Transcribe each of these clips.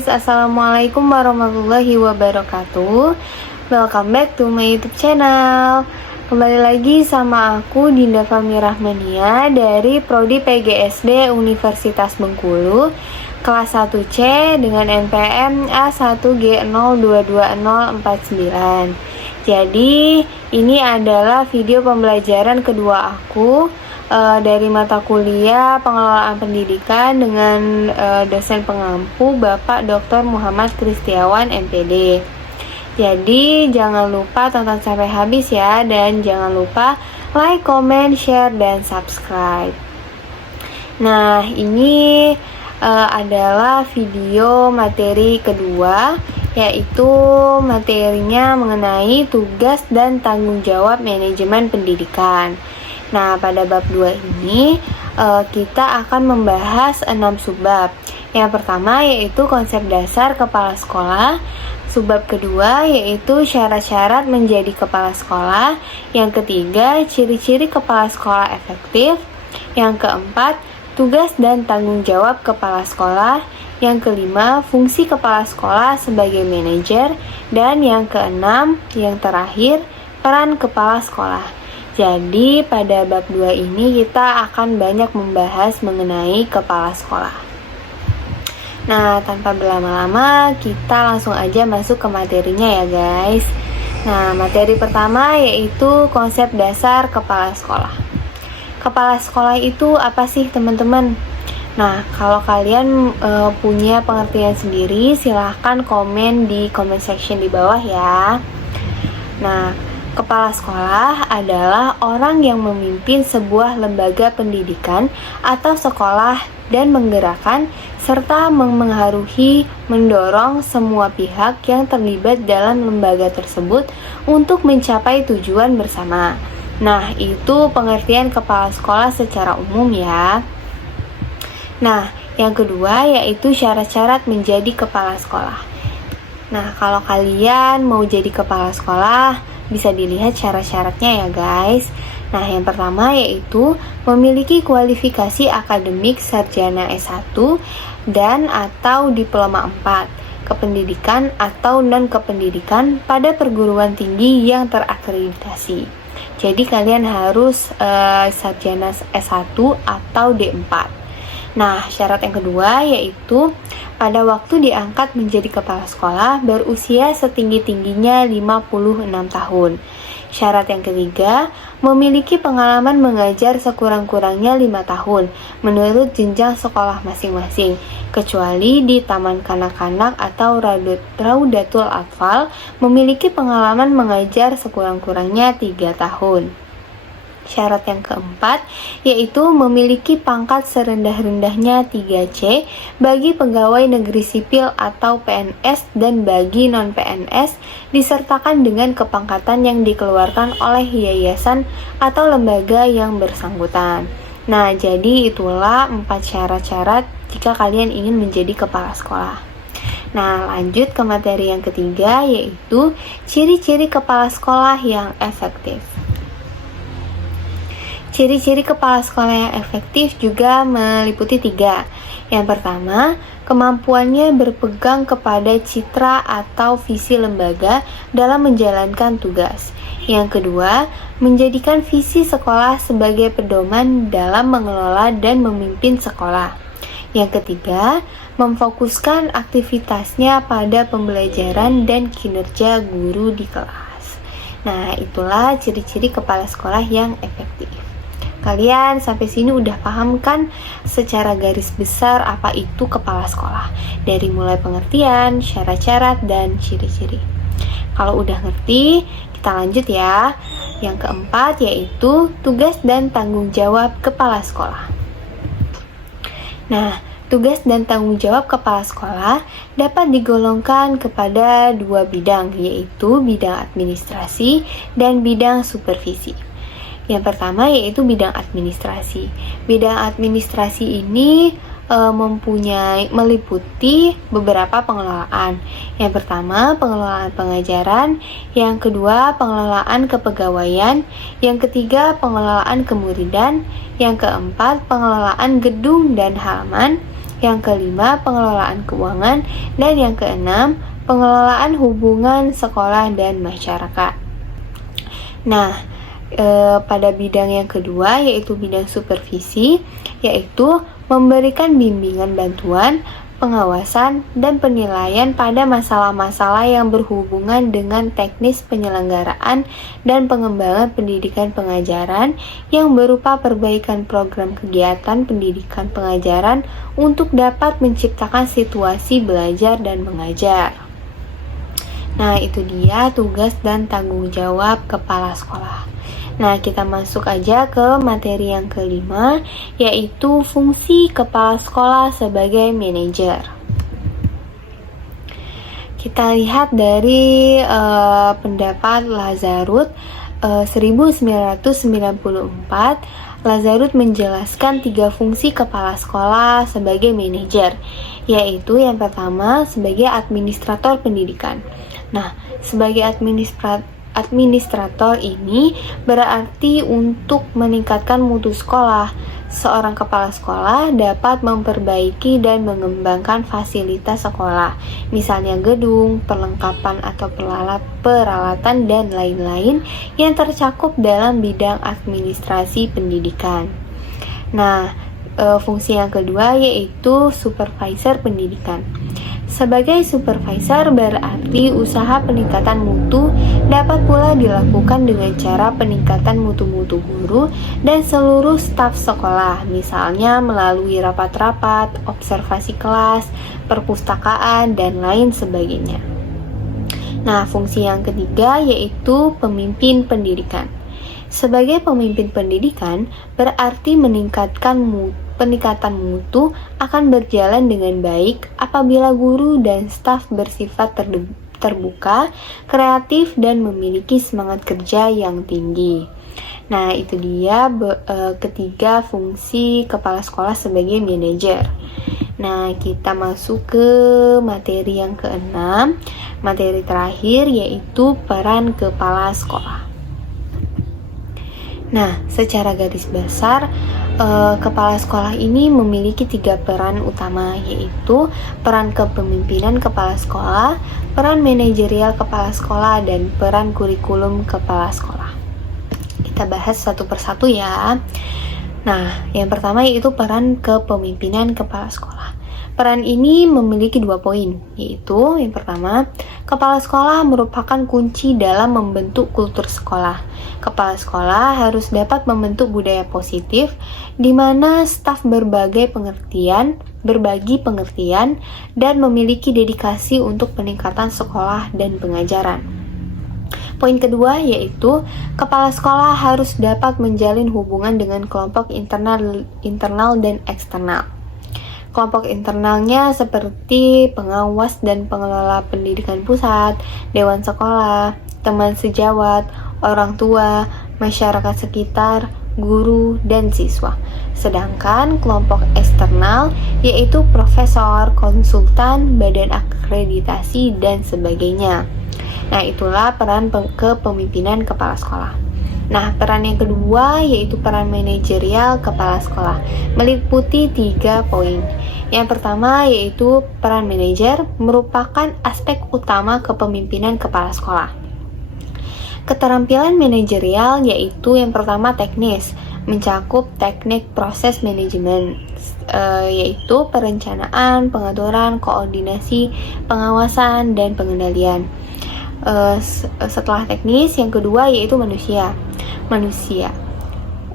guys, assalamualaikum warahmatullahi wabarakatuh. Welcome back to my YouTube channel. Kembali lagi sama aku Dinda Fahmi Rahmania dari Prodi PGSD Universitas Bengkulu, kelas 1C dengan NPM A1G022049. Jadi ini adalah video pembelajaran kedua aku dari mata kuliah pengelolaan pendidikan dengan dosen pengampu Bapak Dr. Muhammad Kristiawan MPD. Jadi jangan lupa tonton sampai habis ya, dan jangan lupa like, comment, share, dan subscribe. Nah, ini adalah video materi kedua, yaitu materinya mengenai tugas dan tanggung jawab manajemen pendidikan. Nah, pada bab 2 ini kita akan membahas 6 subbab. Yang pertama yaitu konsep dasar kepala sekolah. Subbab kedua yaitu syarat-syarat menjadi kepala sekolah. Yang ketiga, ciri-ciri kepala sekolah efektif. Yang keempat, tugas dan tanggung jawab kepala sekolah. Yang kelima, fungsi kepala sekolah sebagai manajer. Dan yang keenam, yang terakhir, peran kepala sekolah. Jadi pada bab 2 ini kita akan banyak membahas mengenai kepala sekolah. Nah, tanpa berlama-lama kita langsung aja masuk ke materinya ya guys. Nah, materi pertama yaitu konsep dasar kepala sekolah. Kepala sekolah itu apa sih teman-teman? Nah, kalau kalian punya pengertian sendiri, silahkan komen di comment section di bawah ya. Nah, kepala sekolah adalah orang yang memimpin sebuah lembaga pendidikan atau sekolah dan menggerakkan serta mempengaruhi, mendorong semua pihak yang terlibat dalam lembaga tersebut untuk mencapai tujuan bersama. Nah, itu pengertian kepala sekolah secara umum ya. Nah, yang kedua yaitu syarat-syarat menjadi kepala sekolah. Nah, kalau kalian mau jadi kepala sekolah, bisa dilihat syarat-syaratnya ya guys. Nah, yang pertama yaitu memiliki kualifikasi akademik sarjana S1 dan atau diploma 4, kependidikan atau non-kependidikan pada perguruan tinggi yang terakreditasi. Jadi kalian harus sarjana S1 atau D4. Nah, syarat yang kedua yaitu pada waktu diangkat menjadi kepala sekolah berusia setinggi-tingginya 56 tahun. Syarat yang ketiga, memiliki pengalaman mengajar sekurang-kurangnya 5 tahun menurut jenjang sekolah masing-masing, kecuali di taman kanak-kanak atau Raudatul Atfal memiliki pengalaman mengajar sekurang-kurangnya 3 tahun. Syarat yang keempat yaitu memiliki pangkat serendah-rendahnya 3C bagi pegawai negeri sipil atau PNS, dan bagi non-PNS disertakan dengan kepangkatan yang dikeluarkan oleh yayasan atau lembaga yang bersangkutan. Nah, jadi itulah 4 syarat-syarat jika kalian ingin menjadi kepala sekolah. Nah, lanjut ke materi yang ketiga yaitu ciri-ciri kepala sekolah yang efektif. Ciri-ciri kepala sekolah yang efektif juga meliputi 3. Yang pertama, kemampuannya berpegang kepada citra atau visi lembaga dalam menjalankan tugas. Yang kedua, menjadikan visi sekolah sebagai pedoman dalam mengelola dan memimpin sekolah. Yang ketiga, memfokuskan aktivitasnya pada pembelajaran dan kinerja guru di kelas. Nah, itulah ciri-ciri kepala sekolah yang efektif. Kalian sampai sini udah paham kan secara garis besar apa itu kepala sekolah? Dari mulai pengertian, syarat-syarat, dan ciri-ciri. Kalau udah ngerti, kita lanjut ya. Yang keempat yaitu tugas dan tanggung jawab kepala sekolah. Nah, tugas dan tanggung jawab kepala sekolah dapat digolongkan kepada 2 bidang, yaitu bidang administrasi dan bidang supervisi. Yang pertama yaitu bidang administrasi. Bidang administrasi ini meliputi beberapa pengelolaan. Yang pertama, pengelolaan pengajaran. Yang kedua, pengelolaan kepegawaian. Yang ketiga, pengelolaan kemuridan. Yang keempat, pengelolaan gedung dan halaman. yang kelima pengelolaan keuangan, dan yang keenam pengelolaan hubungan sekolah dan masyarakat. Nah, pada bidang yang kedua yaitu bidang supervisi, yaitu memberikan bimbingan bantuan, pengawasan, dan penilaian pada masalah-masalah yang berhubungan dengan teknis penyelenggaraan dan pengembangan pendidikan pengajaran yang berupa perbaikan program kegiatan pendidikan pengajaran untuk dapat menciptakan situasi belajar dan mengajar. Nah, itu dia tugas dan tanggung jawab kepala sekolah. Nah, kita masuk aja ke materi yang kelima, yaitu fungsi kepala sekolah sebagai manajer. Kita lihat dari pendapat Lazarus 1994. Lazarus menjelaskan 3 fungsi kepala sekolah sebagai manajer, yaitu yang pertama sebagai administrator pendidikan. Nah, sebagai administrator ini berarti untuk meningkatkan mutu sekolah. Seorang kepala sekolah dapat memperbaiki dan mengembangkan fasilitas sekolah, misalnya gedung, perlengkapan atau peralatan dan lain-lain yang tercakup dalam bidang administrasi pendidikan. Nah, fungsi yang kedua yaitu supervisor pendidikan. Sebagai supervisor berarti usaha peningkatan mutu dapat pula dilakukan dengan cara peningkatan mutu-mutu guru dan seluruh staf sekolah, misalnya melalui rapat-rapat, observasi kelas, perpustakaan, dan lain sebagainya. Nah, fungsi yang ketiga yaitu pemimpin pendidikan. Sebagai pemimpin pendidikan berarti peningkatan mutu akan berjalan dengan baik apabila guru dan staf bersifat terbuka, kreatif, dan memiliki semangat kerja yang tinggi. Nah, itu dia ketiga fungsi kepala sekolah sebagai manajer. Nah, kita masuk ke materi yang keenam, materi terakhir yaitu peran kepala sekolah. Nah, secara garis besar, kepala sekolah ini memiliki 3 peran utama, yaitu peran kepemimpinan kepala sekolah, peran manajerial kepala sekolah, dan peran kurikulum kepala sekolah. Kita bahas satu persatu ya. Nah, yang pertama yaitu peran kepemimpinan kepala sekolah. Peran ini memiliki 2 poin, yaitu yang pertama, kepala sekolah merupakan kunci dalam membentuk kultur sekolah. Kepala sekolah harus dapat membentuk budaya positif, di mana staf berbagi pengertian, dan memiliki dedikasi untuk peningkatan sekolah dan pengajaran. Poin kedua yaitu kepala sekolah harus dapat menjalin hubungan dengan kelompok internal dan eksternal. Kelompok internalnya seperti pengawas dan pengelola pendidikan pusat, dewan sekolah, teman sejawat, orang tua, masyarakat sekitar, guru, dan siswa. Sedangkan kelompok eksternal yaitu profesor, konsultan, badan akreditasi, dan sebagainya. Nah, itulah peran kepemimpinan kepala sekolah. Nah, peran yang kedua yaitu peran manajerial kepala sekolah, meliputi 3 poin. Yang pertama yaitu peran manajer merupakan aspek utama kepemimpinan kepala sekolah. Keterampilan manajerial yaitu yang pertama teknis, mencakup teknik proses manajemen, yaitu perencanaan, pengaturan, koordinasi, pengawasan, dan pengendalian. Setelah teknis, yang kedua yaitu manusia.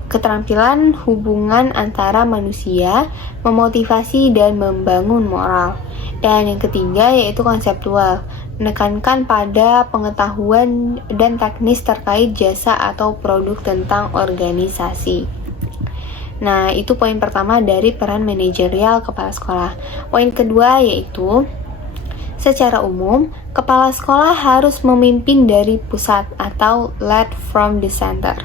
Keterampilan hubungan antara manusia, memotivasi dan membangun moral. Dan yang ketiga yaitu konseptual, menekankan pada pengetahuan dan teknis terkait jasa atau produk tentang organisasi. Nah, itu poin pertama dari peran manajerial kepala sekolah. Poin kedua yaitu secara umum, kepala sekolah harus memimpin dari pusat atau lead from the center.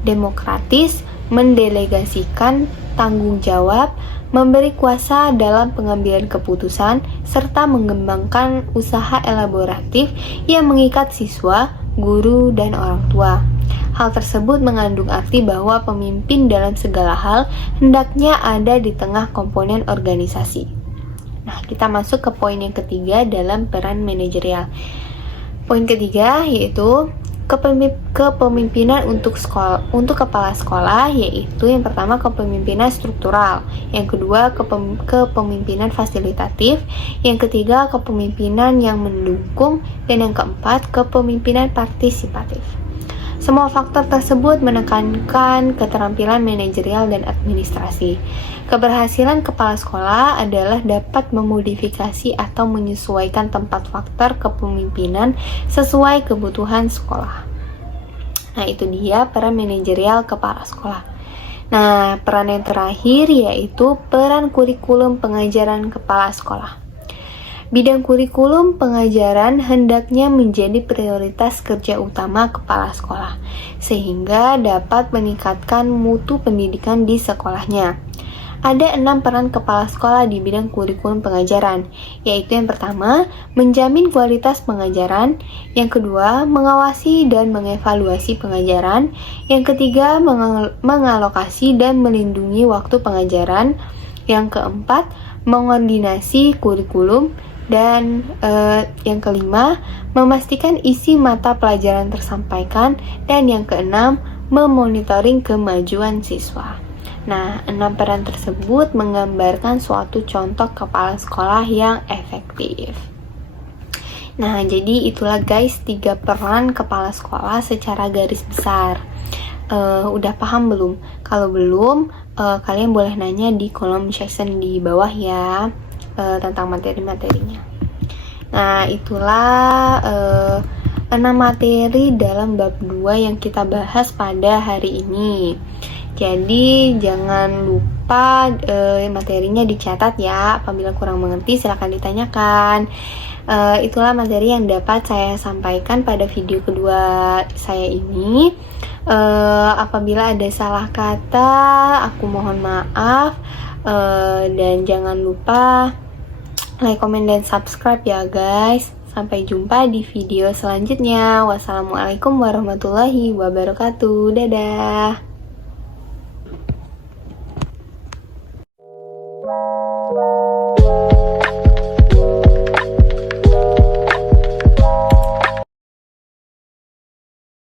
Demokratis, mendelegasikan tanggung jawab, memberi kuasa dalam pengambilan keputusan, serta mengembangkan usaha elaboratif yang mengikat siswa, guru, dan orang tua. Hal tersebut mengandung arti bahwa pemimpin dalam segala hal hendaknya ada di tengah komponen organisasi. Nah, kita masuk ke poin yang ketiga dalam peran manajerial. Poin ketiga yaitu kepemimpinan untuk kepala sekolah, yaitu yang pertama kepemimpinan struktural, yang kedua kepemimpinan fasilitatif, yang ketiga kepemimpinan yang mendukung, dan yang keempat kepemimpinan partisipatif. Semua faktor tersebut menekankan keterampilan manajerial dan administrasi. Keberhasilan kepala sekolah adalah dapat memodifikasi atau menyesuaikan tempat faktor kepemimpinan sesuai kebutuhan sekolah. Nah, itu dia peran manajerial kepala sekolah. Nah, peran yang terakhir yaitu peran kurikulum pengajaran kepala sekolah. Bidang kurikulum pengajaran hendaknya menjadi prioritas kerja utama kepala sekolah, sehingga dapat meningkatkan mutu pendidikan di sekolahnya. Ada 6 peran kepala sekolah di bidang kurikulum pengajaran, yaitu yang pertama, menjamin kualitas pengajaran, yang kedua, mengawasi dan mengevaluasi pengajaran, yang ketiga, mengalokasi dan melindungi waktu pengajaran, yang keempat, mengoordinasi kurikulum, dan yang kelima, memastikan isi mata pelajaran tersampaikan, dan yang keenam, memonitoring kemajuan siswa. Nah, 6 peran tersebut menggambarkan suatu contoh kepala sekolah yang efektif. Nah, jadi itulah guys 3 peran kepala sekolah secara garis besar. Udah paham belum? Kalau belum, kalian boleh nanya di kolom section di bawah ya, tentang materi-materinya. Nah, itulah 6 materi dalam bab 2 yang kita bahas pada hari ini. Jadi jangan lupa materinya dicatat ya. Apabila kurang mengerti silahkan ditanyakan. Itulah materi yang dapat saya sampaikan pada video kedua saya ini. Apabila ada salah kata, aku mohon maaf. Dan jangan lupa like, comment, dan subscribe ya guys. Sampai jumpa di video selanjutnya. Wassalamualaikum warahmatullahi wabarakatuh. Dadah.